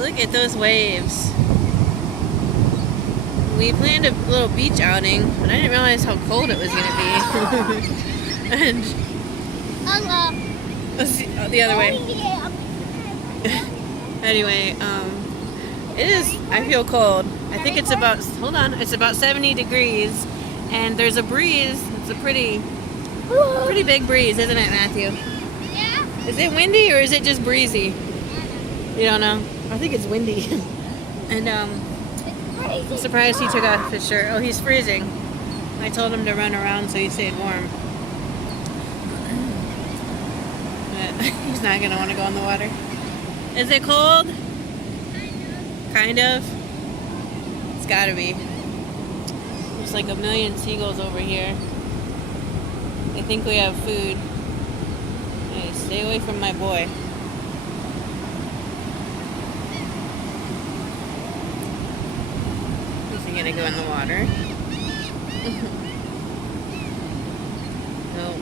Look at those waves. We planned a little beach outing, but I didn't realize how cold it was going to be. And let's see, the other way. Anyway, it is, I feel cold. I think it's about, hold on, it's about 70 degrees, and there's a breeze. It's a pretty big breeze, isn't it, Matthew? Yeah. Is it windy or is it just breezy? You don't know? I think it's windy. And I'm surprised he took off his shirt. Oh, he's freezing. I told him to run around so he stayed warm. But he's not going to want to go in the water. Is it cold? Kind of. It's got to be. There's like a million seagulls over here. I think we have food. Hey, stay away from my boy. He's gonna go in the water. Oh.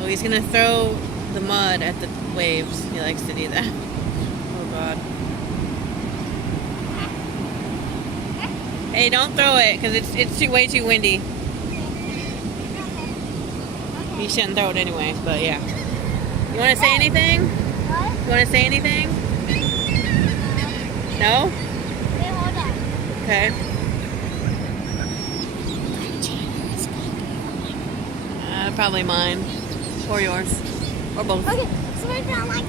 Oh, he's gonna throw the mud at the waves. He likes to do that. Oh God. Hey, don't throw it, because it's way too windy. You shouldn't throw it anyway, but yeah. You want to say anything? What? You want to say anything? No? Wait, hold on. Okay. Probably mine. Or yours. Or both. Okay, so we're gonna like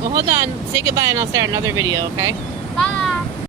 Well, hold on. Say goodbye and I'll start another video, okay?